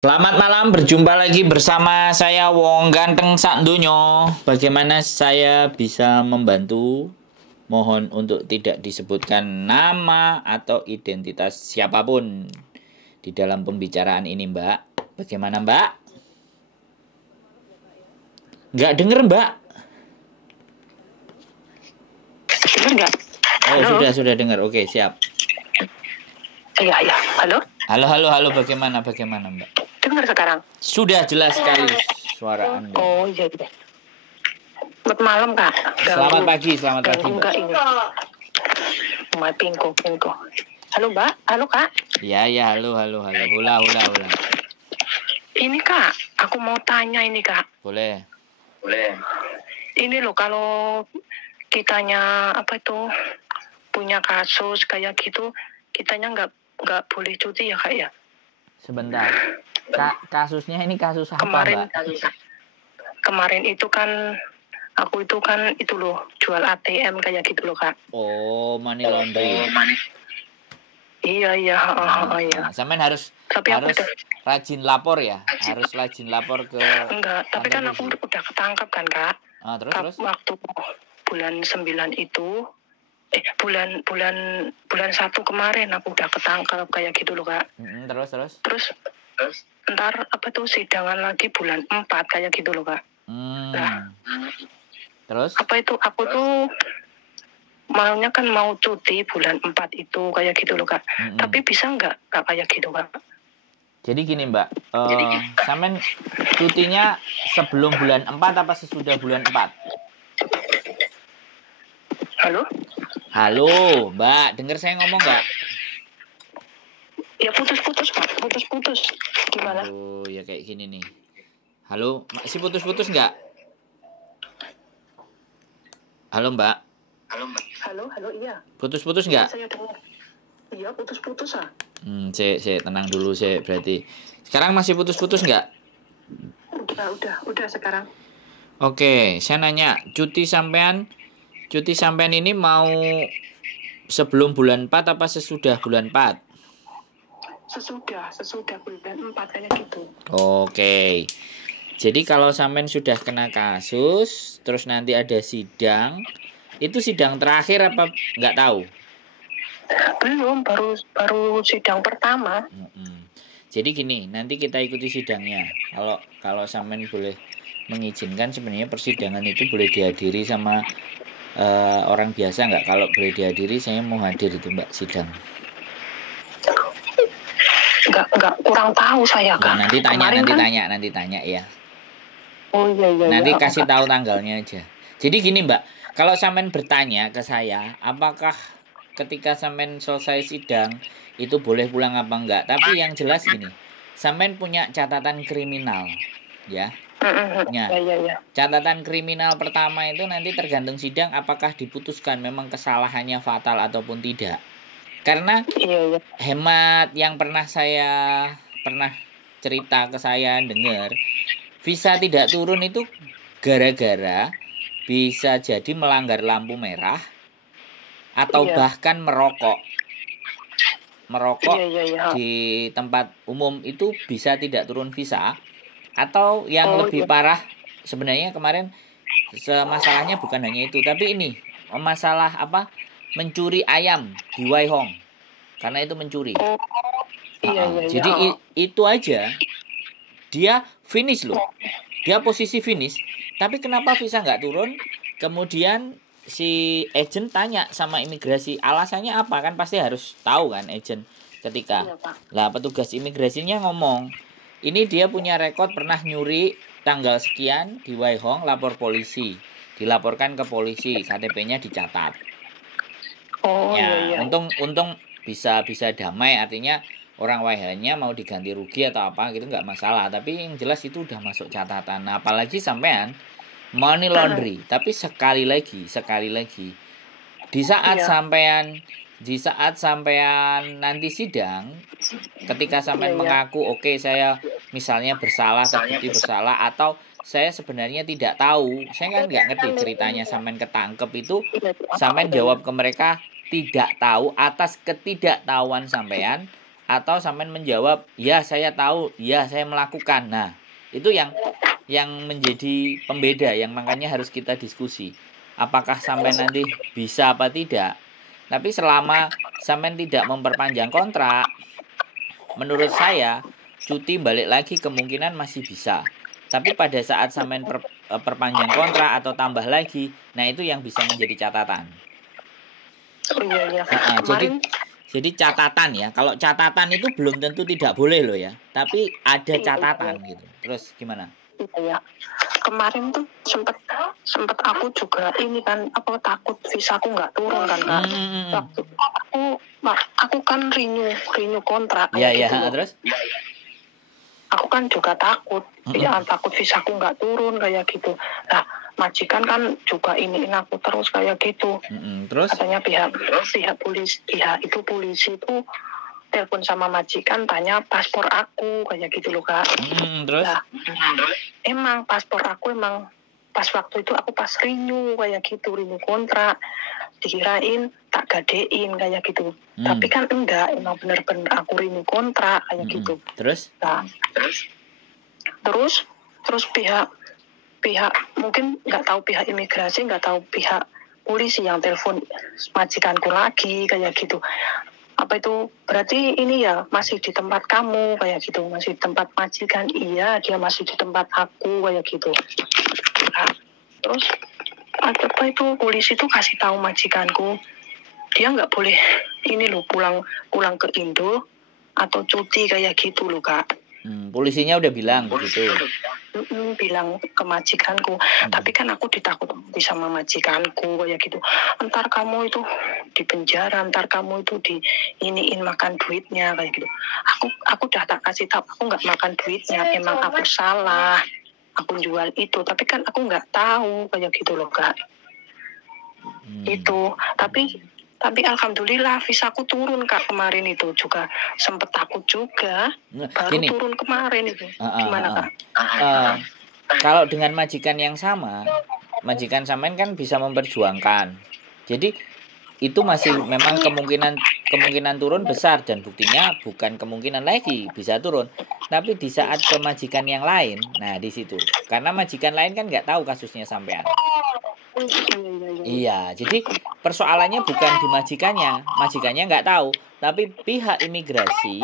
Selamat malam, berjumpa lagi bersama saya Wong Ganteng Sakdonyo. Bagaimana saya bisa membantu? Mohon untuk tidak disebutkan nama atau identitas siapapun di dalam pembicaraan ini, Mbak. Bagaimana, Mbak? Nggak denger, Mbak? Dengar nggak? Oh, Halo? sudah dengar. Oke, siap. Iya. Halo? Halo. Bagaimana, Mbak? Dengar sekarang? Sudah jelas sekali suara Anda. Oh, iya. Selamat malam, Kak. Selamat pagi, Mbak. Enggak ini. Mai pingko. Halo, Mbak. Halo, Kak. Ya, halo. Hula. Ini, Kak. Aku mau tanya ini, Kak. Boleh. Ini loh, kalau kitanya punya kasus kayak gitu, kitanya nggak boleh cuti ya, Kak ya? Sebentar. Kasusnya ini kasus apa, Mbak? Kemarin itu kan aku itu loh jual ATM kayak gitu loh, Kak. Oh, money laundry. Iya. Sampean harus rajin lapor ya. Harus rajin lapor ke. Enggak, tapi kan aku udah ketangkep kan, Kak. Terus? Waktu bulan 9 itu bulan 1 kemarin aku udah ketangkep kayak gitu loh, Kak. Terus? Ntar sidangan lagi bulan 4 kayak gitu loh, Kak. Nah, terus? Aku tuh maunya kan mau cuti bulan 4 itu kayak gitu loh, Kak. Tapi bisa nggak kayak gitu, Kak? Jadi gini, Mbak. Sampean cutinya sebelum bulan 4 apa sesudah bulan 4? Halo, Mbak. Dengar saya ngomong nggak? Ya putus-putus, Pak. Putus-putus. Gimana? Oh, ya kayak gini nih. Halo, masih putus-putus nggak? Halo, Mbak. Halo, iya. Putus-putus nggak? Saya dengar. Iya, putus-putus, ah. Saya tenang dulu, saya berarti. Sekarang masih putus-putus nggak? Udah sekarang. Oke, saya nanya, cuti sampean ini mau sebelum bulan 4 apa sesudah bulan 4? Sesudah bulan 4 kayak gitu. Oke. Jadi kalau sampean sudah kena kasus, terus nanti ada sidang, itu sidang terakhir apa nggak tahu? Belum, baru sidang pertama. Jadi gini, nanti kita ikuti sidangnya. Kalau sampean boleh mengizinkan, sebenarnya persidangan itu boleh dihadiri sama orang biasa nggak? Kalau boleh dihadiri, saya mau hadir itu, Mbak, sidang. Enggak, kurang tahu saya, Kak. Nanti tanya ya. Oh iya. Nanti kasih tahu tanggalnya aja. Jadi gini, Mbak, kalau sampean bertanya ke saya, apakah ketika sampean selesai sidang itu boleh pulang apa enggak? Tapi yang jelas gini, sampean punya catatan kriminal, ya. Iya. Catatan kriminal pertama itu nanti tergantung sidang apakah diputuskan memang kesalahannya fatal ataupun tidak. Karena hemat yang pernah cerita ke saya dengar, visa tidak turun itu gara-gara bisa jadi melanggar lampu merah atau bahkan merokok di tempat umum itu bisa tidak turun visa. Atau yang lebih parah sebenarnya kemarin masalahnya bukan hanya itu, tapi ini masalah mencuri ayam di Waihong, karena itu mencuri. Jadi itu aja dia finish loh, dia posisi finish, tapi kenapa visa nggak turun? Kemudian si agent tanya sama imigrasi alasannya apa, kan pasti harus tahu kan agent ketika petugas imigrasinya ngomong, ini dia punya rekod pernah nyuri tanggal sekian di Waihong, lapor polisi, dilaporkan ke polisi, KTP-nya dicatat. Untung bisa damai, artinya orang Waihongnya mau diganti rugi atau apa gitu nggak masalah, tapi yang jelas itu udah masuk catatan. Nah, apalagi sampean money laundry, tapi sekali lagi di saat sampean nanti sidang, ketika sampean mengaku oke, saya misalnya bersalah, terbukti bersalah, atau saya sebenarnya tidak tahu, saya kan nggak ngerti ceritanya sampean ketangkep itu, sampean jawab ke mereka tidak tahu atas ketidaktahuan sampean atau sampean menjawab, "Ya, saya tahu, ya saya melakukan." Nah, itu yang menjadi pembeda yang makanya harus kita diskusi. Apakah sampean nanti bisa apa tidak? Tapi selama sampean tidak memperpanjang kontrak, menurut saya cuti balik lagi kemungkinan masih bisa. Tapi pada saat sampean perpanjang kontrak atau tambah lagi, nah itu yang bisa menjadi catatan. Oh iya. Jadi catatan ya. Kalau catatan itu belum tentu tidak boleh loh ya. Tapi ada catatan gitu. Terus gimana? Iya. Kemarin tuh sempet aku juga ini kan takut visaku nggak turun kan Kak. Waktu aku kan renew kontrak kayak gitu. Terus? Aku kan juga takut, takut visaku nggak turun kayak gitu. Nah, majikan kan juga iniin aku terus kayak gitu. Terus? Katanya pihak polisi itu telepon sama majikan tanya paspor aku kayak gitu loh Kak. Terus? Nah, emang paspor aku pas waktu itu aku pas renew kayak gitu, renew kontrak, dikirain tak gadein kayak gitu. Tapi kan enggak, emang bener-bener aku renew kontrak kayak gitu. Terus? Nah, terus pihak mungkin nggak tahu pihak imigrasi, nggak tahu pihak polisi yang telepon majikanku lagi kayak gitu. Apa itu berarti ini ya masih di tempat kamu kayak gitu, masih di tempat majikan. Iya, dia masih di tempat aku kayak gitu. Nah, terus apa itu polisi tuh kasih tahu majikanku dia nggak boleh ini loh pulang ke Indo atau cuti kayak gitu loh Kak. Polisinya udah bilang begitu. Bilang ke majikanku, tapi kan aku ditakuti sama majikanku kayak gitu. Ntar kamu itu di penjara, ntar kamu itu iniin makan duitnya kayak gitu. Aku udah tak kasih tahu, aku nggak makan duitnya, emang aku salah, aku jual itu, tapi kan aku nggak tahu kayak gitu loh Kak. Itu, tapi alhamdulillah visaku turun Kak kemarin itu juga sempet takut juga baru turun kemarin itu. Gimana Kak? Kalau dengan majikan yang sama, majikan sampean kan bisa memperjuangkan. Jadi itu masih memang kemungkinan turun besar dan buktinya bukan kemungkinan lagi bisa turun. Tapi di saat ke majikan yang lain, nah di situ karena majikan lain kan nggak tahu kasusnya sampean. Iya, jadi persoalannya bukan di majikannya nggak tahu, tapi pihak imigrasi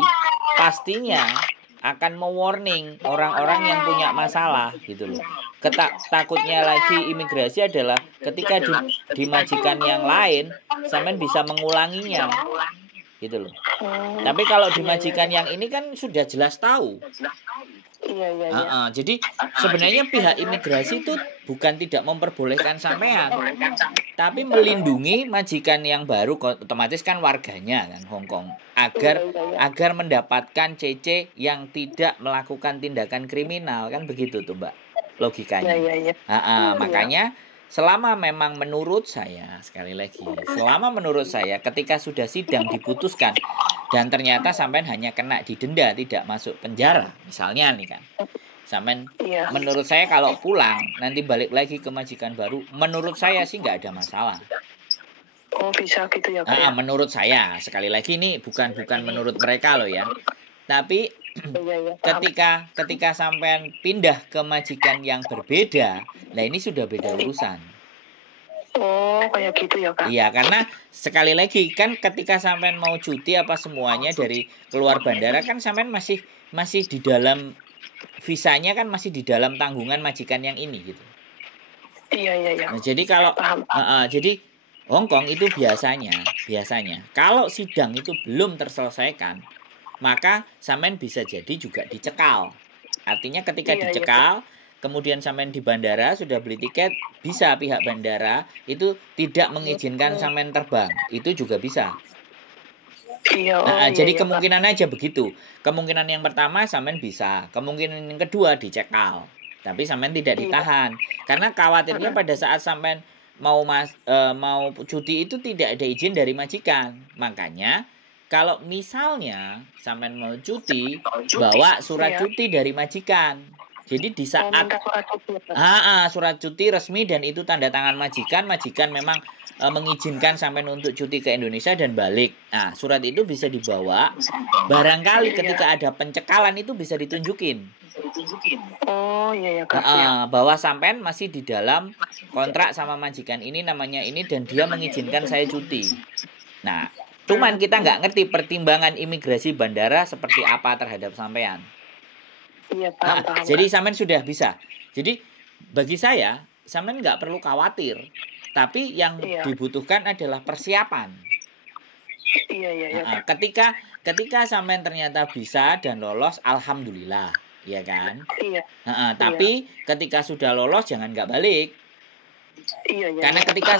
pastinya akan mewarning orang-orang yang punya masalah gitu loh. Takutnya lagi imigrasi adalah ketika di majikan yang lain, sampean bisa mengulanginya gitu loh. Tapi kalau di majikan yang ini kan sudah jelas tahu. Iya. Jadi sebenarnya pihak imigrasi itu bukan tidak memperbolehkan sampean, tapi melindungi majikan yang baru, otomatis kan warganya kan Hong Kong, agar mendapatkan CC yang tidak melakukan tindakan kriminal kan begitu tuh Mbak logikanya. Makanya selama memang menurut saya, sekali lagi, ketika sudah sidang diputuskan dan ternyata sampean hanya kena didenda tidak masuk penjara misalnya nih kan, sampean menurut saya kalau pulang nanti balik lagi ke majikan baru, menurut saya sih nggak ada masalah. Oh bisa gitu ya Kak? Menurut saya, sekali lagi ini bukan menurut mereka loh ya, tapi ketika sampean pindah ke majikan yang berbeda, nah ini sudah beda urusan. Oh kayak gitu ya Kak? Iya, karena sekali lagi kan ketika sampean mau cuti apa semuanya dari keluar bandara kan sampean masih di dalam visanya kan masih di dalam tanggungan majikan yang ini gitu. Iya. Nah, jadi kalau jadi Hong Kong itu biasanya kalau sidang itu belum terselesaikan, maka sampean bisa jadi juga dicekal. Artinya ketika dicekal, kemudian sampean di bandara sudah beli tiket, bisa pihak bandara itu tidak mengizinkan sampean terbang. Itu juga bisa. Jadi kemungkinan aja begitu. Kemungkinan yang pertama sampean bisa, kemungkinan yang kedua dicekal. Tapi sampean tidak ditahan. Karena khawatirnya pada saat sampean mau cuti itu tidak ada izin dari majikan. Makanya kalau misalnya sampean mau cuti, bawa surat cuti dari majikan. Jadi di saat minta surat cuti, Pak. surat cuti resmi dan itu tanda tangan majikan memang mengizinkan sampean untuk cuti ke Indonesia dan balik. Nah, surat itu bisa dibawa. Barangkali ketika ada pencekalan itu bisa ditunjukin. Oh iya ya Kak. Ya. Bahwa sampean masih di dalam kontrak sama majikan ini namanya ini dan dia mengizinkan saya cuti. Nah, cuman kita nggak ngerti pertimbangan imigrasi bandara seperti apa terhadap sampean. Iya, paham. Jadi sampean sudah bisa. Jadi bagi saya sampean nggak perlu khawatir. Tapi yang dibutuhkan adalah persiapan. Iya. Ketika sampean ternyata bisa dan lolos, alhamdulillah, ya kan? Iya. Tapi ketika sudah lolos jangan nggak balik. Iya. Karena ketika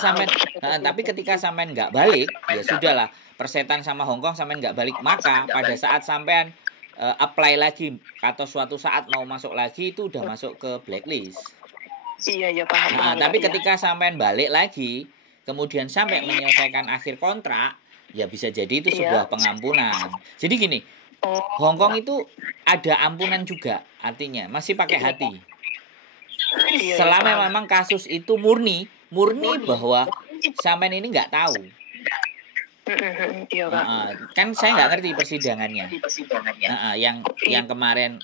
sampean nggak balik, ya sudahlah. Persetan sama Hongkong sampean nggak balik, maka pada saat sampean apply lagi atau suatu saat mau masuk lagi itu udah masuk ke blacklist. Iya paham. Tapi ketika sampean balik lagi, kemudian sampai menyelesaikan akhir kontrak, ya bisa jadi itu sebuah pengampunan. Jadi gini, Hongkong itu ada ampunan juga, artinya masih pakai hati. Selama memang kasus itu murni bahwa sampean ini nggak tahu. Iya, Kak. Kan saya nggak ngerti persidangannya. Yang kemarin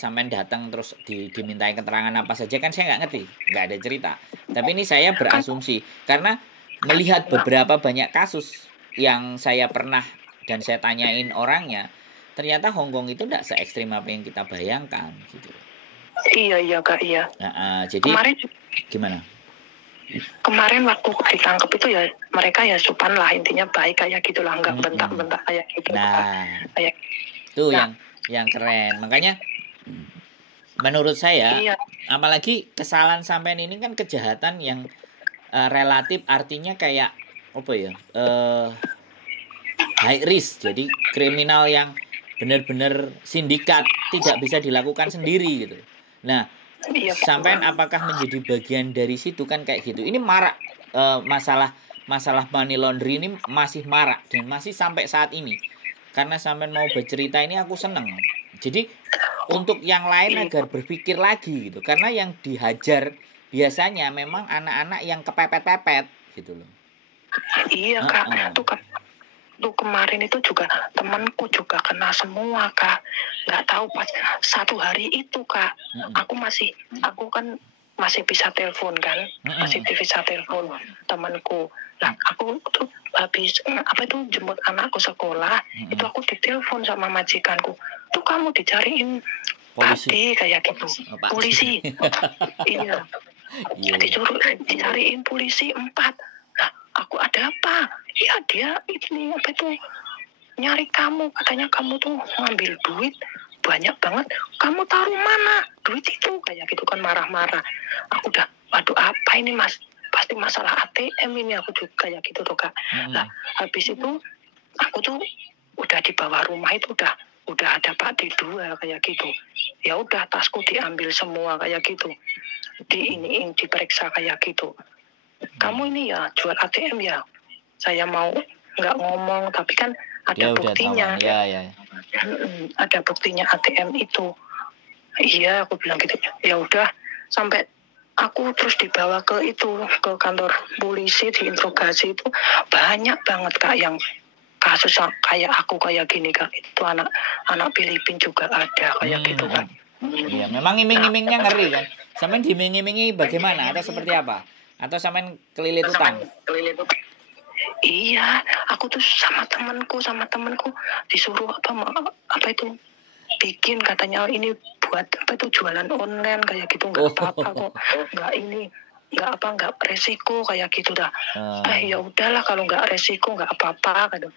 sampean datang terus dimintai keterangan apa saja kan saya nggak ngerti, nggak ada cerita. Tapi ini saya berasumsi karena melihat beberapa banyak kasus yang saya pernah dan saya tanyain orangnya, ternyata Hongkong itu nggak se ekstrim apa yang kita bayangkan gitu. Iya Kak. Iya. Jadi kemarin gimana? Kemarin waktu ditangkap itu ya mereka ya sopan lah, intinya baik kayak gitulah, nggak bentak-bentak kayak gitu. Kayak itu yang keren. Makanya menurut saya apalagi kesalahan sampean ini kan kejahatan yang relatif, artinya kayak apa ya? High risk. Jadi kriminal yang benar-benar sindikat, tidak bisa dilakukan sendiri gitu. Nah, sampean apakah menjadi bagian dari situ kan kayak gitu. Ini marak masalah money laundry ini masih marak dan masih sampai saat ini. Karena sampean mau bercerita ini aku seneng. Jadi untuk yang lain agar berpikir lagi gitu. Karena yang dihajar biasanya memang anak-anak yang kepepet-pepet gitu loh. Iya Kak, tuh kemarin itu juga temanku juga kena semua Kak. Nggak tahu pas satu hari itu Kak, aku kan masih bisa telepon kan, masih bisa telepon temanku. Nah aku tuh habis jemput anakku sekolah, itu aku ditelepon sama majikanku. Tuh kamu dicariin polisi kayak gitu, polisi. Iya. Disuruh dicariin polisi 4. Nah aku ada apa? Iya dia ini nyari kamu, katanya kamu tuh ngambil duit banyak banget, kamu taruh mana duit itu, kayak gitu kan, marah-marah. Aku udah, waduh apa ini mas, pasti masalah ATM ini, aku juga kayak gitu tuh Kak. Nah habis itu aku tuh udah di bawah rumah itu udah ada Pak D2 kayak gitu. Ya udah tasku diambil semua kayak gitu, diperiksa kayak gitu. Kamu ini ya jual ATM ya? Saya mau nggak ngomong, tapi kan ada buktinya. Ada buktinya ATM itu. Iya, aku bilang gitu. Ya udah, sampai aku terus dibawa ke kantor polisi, diinterogasi. Itu banyak banget Kak yang kasus kayak aku kayak gini Kak. Itu anak Filipina juga ada kayak gitu kan. Iya, memang iming-imingnya ngeri kan. Sampean diming-imingi bagaimana atau seperti apa? Atau sampean kelilit utang? Iya, aku tuh sama temanku disuruh bikin, katanya ini buat jualan online kayak gitu, nggak apa-apa kok, nggak resiko kayak gitu dah. Ya udahlah kalau nggak resiko nggak apa-apa gitu.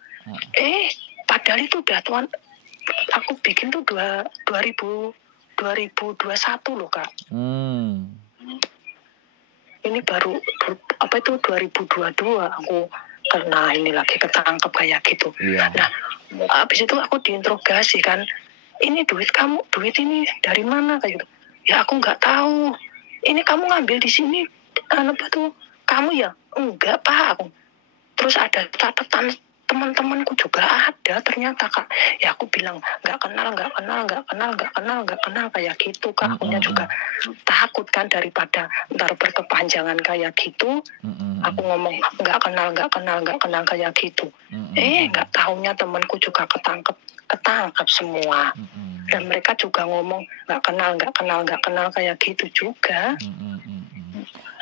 Padahal itu udah tuan, aku bikin tuh 2021 loh Kak. Ini baru 2022 aku kena ini lagi ketangkep kayak gitu. Nah, habis itu aku diinterogasi kan, ini duit ini dari mana kayak gitu. Ya aku nggak tahu. Ini kamu ngambil di sini kamu ya? Enggak Pak. Terus ada catatan teman-temanku juga ada ternyata Kak. Ya aku bilang nggak kenal kayak gitu Kak. Akunya juga takut kan daripada ntar berkepanjangan kayak gitu. Aku ngomong nggak kenal kayak gitu. Nggak taunya temanku juga ketangkep semua. Dan mereka juga ngomong nggak kenal kayak gitu juga.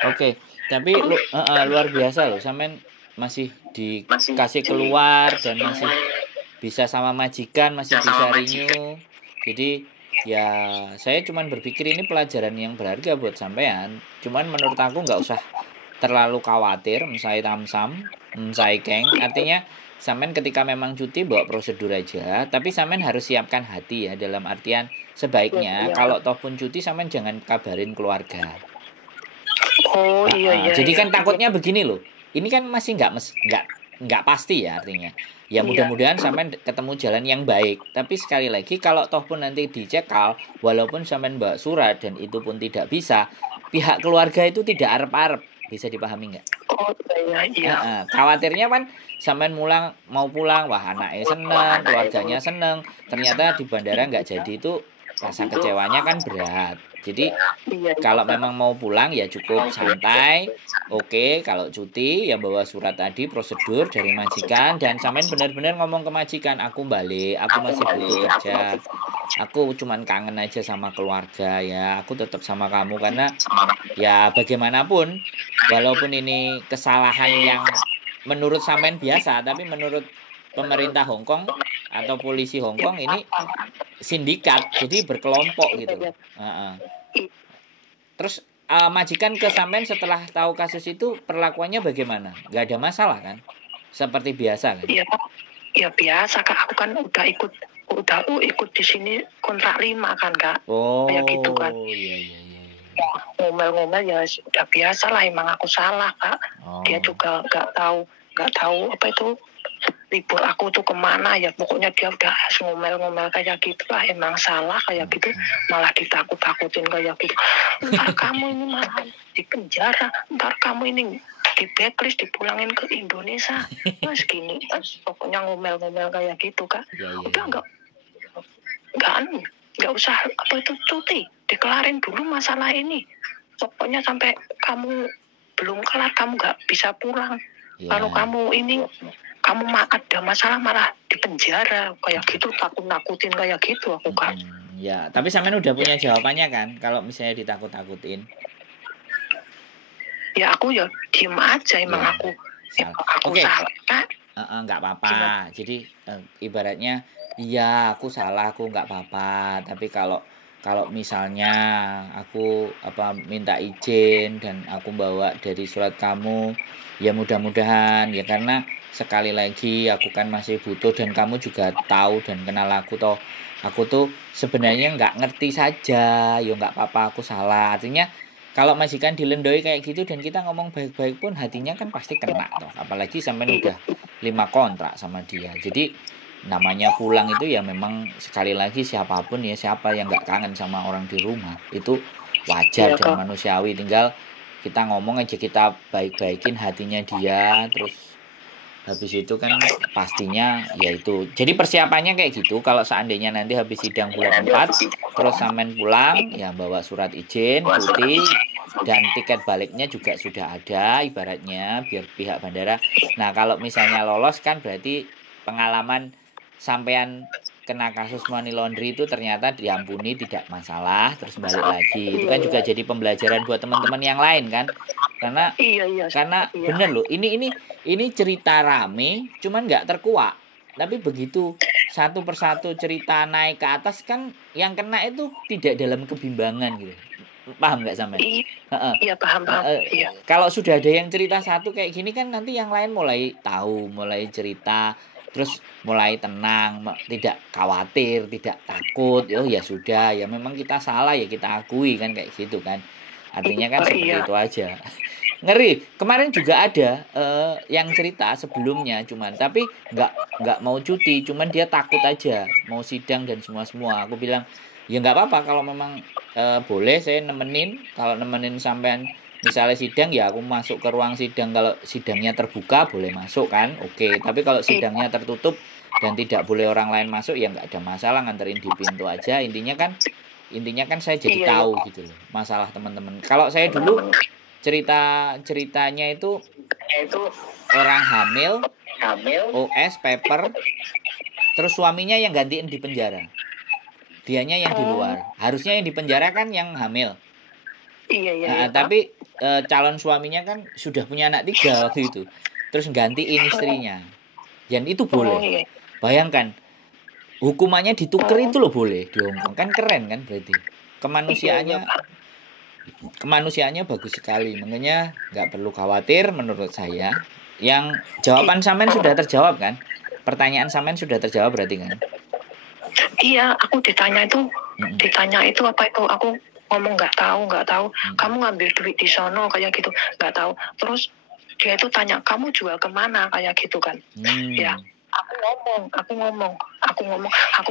Oke, tapi luar biasa loh, sampean masih dikasih keluar dan masih bisa sama majikan, masih bisa renew. Jadi ya saya cuman berpikir ini pelajaran yang berharga buat sampean. Cuman menurut aku nggak usah terlalu khawatir, mensai tamsam, mensai keng. Artinya sampean ketika memang cuti bawa prosedur aja, tapi sampean harus siapkan hati ya, dalam artian sebaiknya kalau toh pun cuti sampean jangan kabarin keluarga. Jadi kan takutnya begini loh. Ini kan masih nggak pasti ya artinya. Ya mudah-mudahan sampean ketemu jalan yang baik. Tapi sekali lagi kalau toh pun nanti dicekal, walaupun sampean bawa surat dan itu pun tidak bisa, pihak keluarga itu tidak arep-arep. Bisa dipahami nggak? Iya. Khawatirnya kan sampean mau pulang, wah anaknya seneng, keluarganya seneng. Ternyata di bandara nggak jadi, itu rasa kecewanya kan berat. Jadi kalau memang mau pulang ya cukup santai. Oke, kalau cuti ya bawa surat tadi, prosedur dari majikan, dan sampean benar-benar ngomong ke majikan, aku balik, aku masih butuh kerja. Aku cuman kangen aja sama keluarga ya. Aku tetap sama kamu karena ya bagaimanapun walaupun ini kesalahan yang menurut sampean biasa, tapi menurut pemerintah Hong Kong atau polisi Hong Kong ini sindikat, jadi berkelompok gitu. Terus majikan ke sampean setelah tahu kasus itu perlakuannya bagaimana? Gak ada masalah kan? Seperti biasa kan? Iya biasa Kak. Aku kan udah ikut di sini kontrak 5 kan Kak. Kayak gitu kan. Iya. Ngomel-ngomel ya udah biasa lah, emang aku salah Kak. Dia juga nggak tahu apa itu libur aku tuh kemana ya, pokoknya dia udah ngomel-ngomel kayak gitu lah, emang salah kayak gitu, malah ditakut-takutin kayak gitu. Ntar kamu ini malah di penjara, ntar kamu ini di blacklist, dipulangin ke Indonesia, mas gini, pokoknya ngomel-ngomel kayak gitu Kak. Udah nggak usah apa itu cuti, dekelarin dulu masalah ini, pokoknya sampai kamu belum kelar kamu nggak bisa pulang. Kalau kamu ada masalah malah di penjara kayak gitu, takut-takutin kayak gitu aku Kak. Ya, tapi sampean udah punya jawabannya kan kalau misalnya ditakut-takutin? Ya aku ya diem aja, emang aku salah Kak. Nggak apa-apa. Jadi ibaratnya iya aku salah, aku nggak apa-apa. Tapi kalau misalnya aku minta izin dan aku bawa dari surat kamu, ya mudah-mudahan ya, karena sekali lagi aku kan masih butuh dan kamu juga tahu dan kenal aku toh. Aku tuh sebenarnya nggak ngerti saja, ya nggak apa-apa, aku salah. Artinya kalau majikan dilendoi kayak gitu dan kita ngomong baik-baik pun hatinya kan pasti kena toh. Apalagi sampai udah 5 kontrak sama dia. Jadi namanya pulang itu ya memang sekali lagi siapapun ya, siapa yang nggak kangen sama orang di rumah, itu wajar dan manusiawi. Tinggal kita ngomong aja, kita baik-baikin hatinya dia, terus habis itu kan pastinya ya itu. Jadi persiapannya kayak gitu. Kalau seandainya nanti habis sidang bulan 4 terus sampean pulang ya bawa surat izin, cuti, dan tiket baliknya juga sudah ada ibaratnya biar pihak bandara. Nah kalau misalnya lolos kan berarti pengalaman sampean kena kasus money laundry itu ternyata diampuni, tidak masalah, terus balik lagi. Itu kan juga jadi pembelajaran buat teman-teman yang lain kan. Karena bener loh, ini cerita rame cuman nggak terkuak. Tapi begitu satu persatu cerita naik ke atas kan yang kena itu tidak dalam kebimbangan gitu. Paham nggak sampean? Iya paham. Iya. Kalau sudah ada yang cerita satu kayak gini kan nanti yang lain mulai tahu, mulai cerita, terus mulai tenang, tidak khawatir, tidak takut. Oh ya sudah, ya memang kita salah ya kita akui kan kayak gitu kan. Artinya kan seperti itu aja. Ngeri. Kemarin juga ada yang cerita sebelumnya cuman tapi nggak mau cuti, cuman dia takut aja mau sidang dan semua. Aku bilang ya nggak apa-apa kalau memang boleh saya nemenin, kalau nemenin sampean misalnya sidang ya aku masuk ke ruang sidang, kalau sidangnya terbuka boleh masuk kan, oke. Tapi kalau sidangnya tertutup dan tidak boleh orang lain masuk ya nggak ada masalah, nganterin di pintu aja. Intinya kan saya jadi tahu gitu loh masalah teman-teman. Kalau saya dulu ceritanya itu orang hamil, OS paper, terus suaminya yang gantiin di penjara, dianya yang di luar. Harusnya yang di penjara kan yang hamil. Nah, tapi calon suaminya kan sudah punya anak 3 waktu itu, terus gantiin istrinya, dan itu boleh. Bayangkan hukumannya ditukar itu loh, boleh di Hongkong, kan keren kan, berarti kemanusiaannya bagus sekali. Makanya nggak perlu khawatir menurut saya. Yang jawaban Samen sudah terjawab kan, pertanyaan Samen sudah terjawab berarti kan. Iya, aku ditanya itu apa itu, aku ngomong nggak tahu. Kamu ngambil duit di sono kayak gitu, nggak tahu. Terus dia itu tanya, kamu jual kemana kayak gitu kan. Ya, aku ngomong. Aku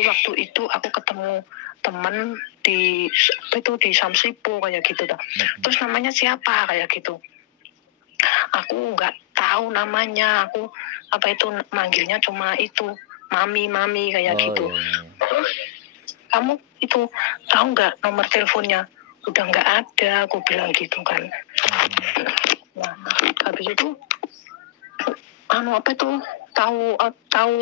waktu itu aku ketemu temen di Samsipo kayak gitu dah. Terus namanya siapa kayak gitu. Aku nggak tahu namanya. Aku manggilnya cuma itu mami kayak gitu. Terus kamu itu tahu nggak nomor teleponnya? Udah nggak ada, aku bilang gitu kan. Nah, habis itu tahu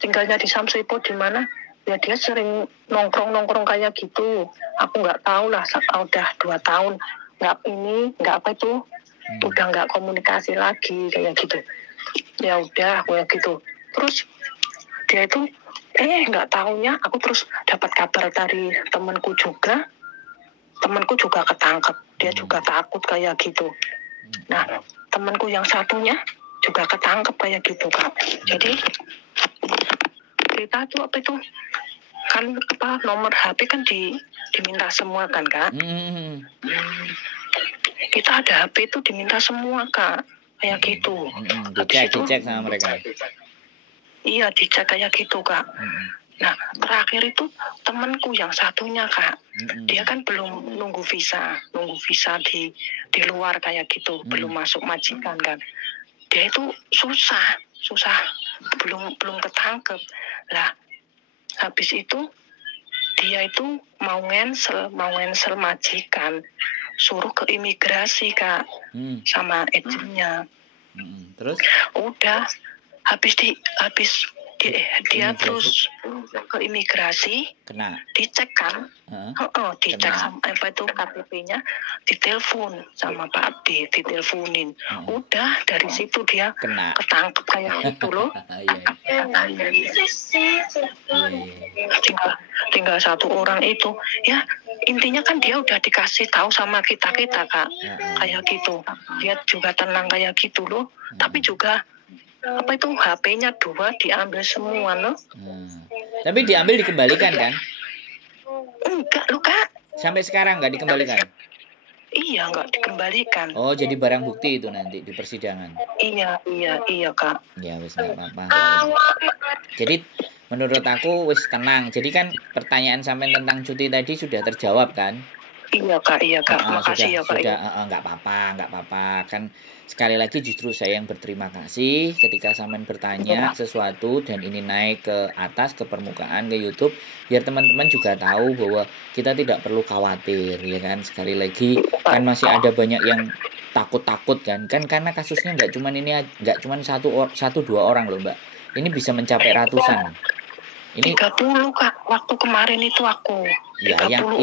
tinggalnya di Samsipo di mana? Ya dia sering nongkrong kayak gitu. Aku nggak tahu lah, udah 2 tahun udah nggak komunikasi lagi kayak gitu. Ya udah kayak gitu. Terus dia itu nggak tahunya aku terus dapat kabar dari temanku juga ketangkep, dia juga takut kayak gitu. Nah, temanku yang satunya juga ketangkep kayak gitu Kak. Jadi kita tuh kan nomor HP kan diminta semua kan Kak. Kita ada HP itu diminta semua Kak, kayak gitu. Dicek sama mereka. Iya, dicek kayak gitu Kak. Nah, terakhir itu temanku yang satunya Kak, dia kan belum nunggu visa di luar kayak gitu, belum masuk majikan kan. Dia itu susah, belum ketangkep. Lah, habis itu dia itu mau ngensel majikan, suruh ke imigrasi Kak, sama agentnya. Terus? Udah, habis dia terus ke imigrasi, kena dicek kan, dicek sama KTP-nya, ditelepon sama Pak Abdi, diteleponin. Udah dari situ dia ketangkep kayak gitu loh. Tinggal 1 orang itu, ya intinya kan dia udah dikasih tahu sama kita Kak, kayak gitu. Dia juga tenang kayak gitu loh, tapi juga HP-nya 2 diambil semua loh. Tapi diambil dikembalikan kan? Enggak loh Kak. Sampai sekarang nggak dikembalikan? Iya, nggak dikembalikan. Oh, jadi barang bukti itu nanti di persidangan? Iya Kak. Ya wis nggak apa-apa. Jadi menurut aku wis tenang. Jadi kan pertanyaan sampean tentang cuti tadi sudah terjawab kan? Iya Kak. Makasih ya Kak. Sudah, nggak apa-apa. Kan sekali lagi justru saya yang berterima kasih ketika sampean bertanya sesuatu dan ini naik ke atas, ke permukaan, ke YouTube, biar teman-teman juga tahu bahwa kita tidak perlu khawatir, ya kan. Sekali lagi kan masih ada banyak yang takut kan karena kasusnya nggak cuma 1-2 orang loh Mbak. Ini bisa mencapai ratusan. Ini 30 Kak, waktu kemarin itu aku. Ya, yang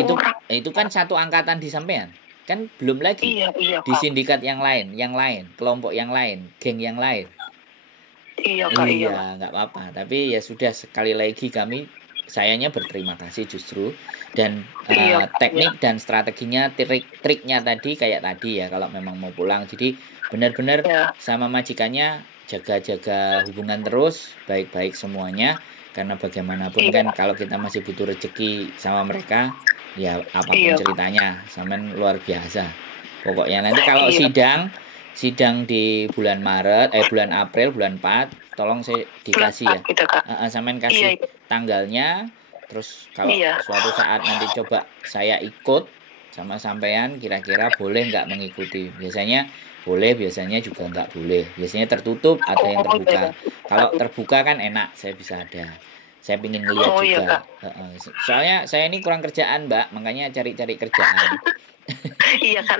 itu kan satu angkatan di sampean. Kan belum lagi iya, di sindikat yang lain, kelompok yang lain, geng yang lain. Iya Kak. Iya, nggak apa-apa. Tapi ya sudah, sekali lagi sayanya berterima kasih justru, dan teknik dan strateginya, triknya tadi kayak tadi ya, kalau memang mau pulang. Jadi benar-benar sama majikannya jaga hubungan terus, baik-baik semuanya. Karena bagaimanapun kan kalau kita masih butuh rezeki sama mereka, ya apapun ceritanya, sampean luar biasa. Pokoknya nanti kalau sidang di bulan April, bulan 4, tolong saya dikasih ya. Sampean kasih tanggalnya, terus kalau suatu saat nanti coba saya ikut sama sampean kira-kira boleh nggak mengikuti. Biasanya boleh, biasanya juga nggak boleh. Biasanya tertutup, ada yang terbuka. Kalau terbuka kan enak, saya bisa ada. Saya pingin ngeliat Oh iya, juga. Kak. Soalnya saya ini kurang kerjaan, Mbak, makanya cari-cari kerjaan. Iya kan,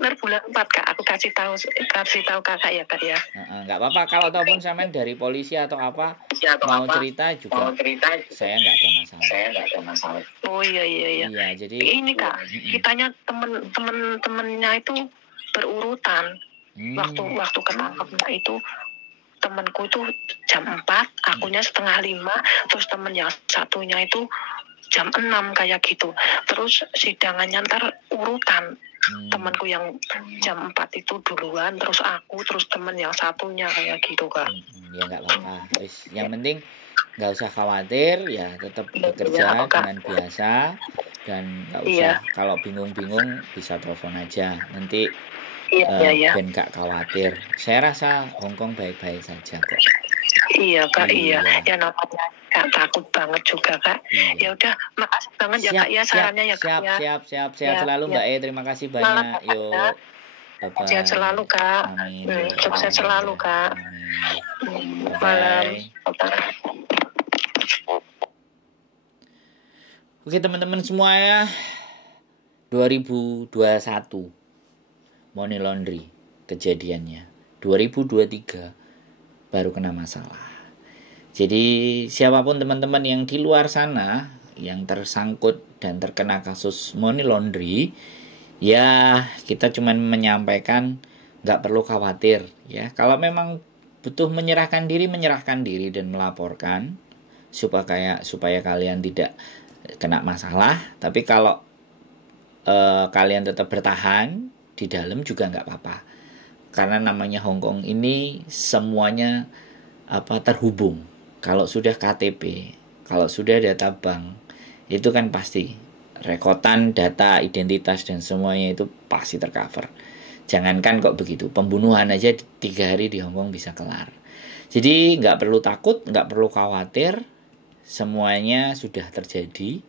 ntar bulan 4 Kak, aku kasih tahu Kakak ya Kak ya. Nggak apa-apa kalau ataupun sampean dari polisi atau apa mau cerita juga, saya nggak ada masalah. Oh iya. Iya, jadi Ini Kak, kitanya temen-temennya itu berurutan. Waktu ketangkepnya itu temanku itu jam 4, akunya setengah 5, terus temen yang satunya itu jam 6 kayak gitu. Terus sidangannya ntar urutan. Temanku yang jam 4 itu duluan, terus aku, terus temen yang satunya kayak gitu Kak. Ya nggak apa-apa. Yang penting nggak usah khawatir, ya tetap bekerja dengan biasa, dan nggak usah kalau bingung-bingung bisa telepon aja. Nanti ben gak khawatir. Saya rasa Hongkong baik-baik saja kok. Iya Kak, iya. Ya namanya Kak takut banget juga Kak. Ya udah, makasih banget ya Kak ya sarannya ya Kak ya. Siap selalu Mbak E. Terima kasih banyak. Yuk. Bye-bye. Sehat selalu Kak. Amin. Sukses selalu Kak. Malam. Oke teman-teman semua ya. 2021 money laundry kejadiannya. 2023 baru kena masalah. Jadi siapapun teman-teman yang di luar sana yang tersangkut dan terkena kasus money laundry, ya kita cuma menyampaikan nggak perlu khawatir ya. Kalau memang butuh menyerahkan diri dan melaporkan supaya kalian tidak kena masalah. Tapi kalau kalian tetap bertahan di dalam juga nggak apa-apa, karena namanya Hongkong ini semuanya terhubung. Kalau sudah KTP, kalau sudah data bank, itu kan pasti rekotan data identitas dan semuanya itu pasti tercover. Jangankan kok begitu, pembunuhan aja 3 hari di Hongkong bisa kelar. Jadi nggak perlu takut, nggak perlu khawatir, semuanya sudah terjadi.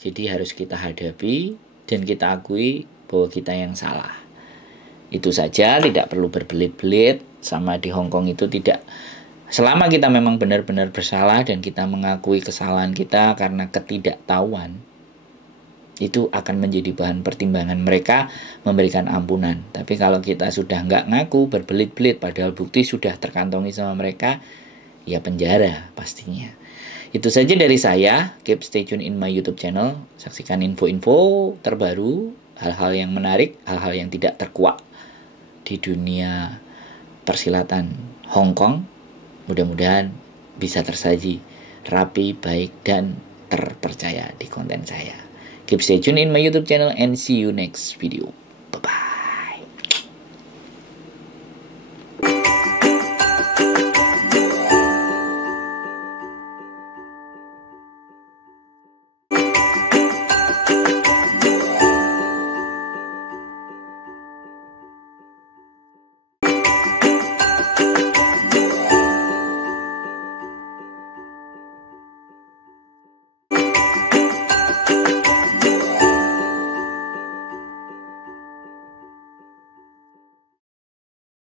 Jadi harus kita hadapi dan kita akui bahwa kita yang salah. Itu saja, tidak perlu berbelit-belit sama di Hongkong itu tidak. Selama kita memang benar-benar bersalah dan kita mengakui kesalahan kita karena ketidaktahuan, itu akan menjadi bahan pertimbangan mereka memberikan ampunan. Tapi kalau kita sudah nggak ngaku, berbelit-belit padahal bukti sudah terkantongi sama mereka, ya penjara pastinya. Itu saja dari saya. Keep stay tune in my YouTube channel. Saksikan info-info terbaru, hal-hal yang menarik, hal-hal yang tidak terkuak di dunia persilatan Hongkong. Mudah-mudahan bisa tersaji rapi, baik, dan terpercaya di konten saya. Keep stay tune in my YouTube channel and see you next video. Bye-bye.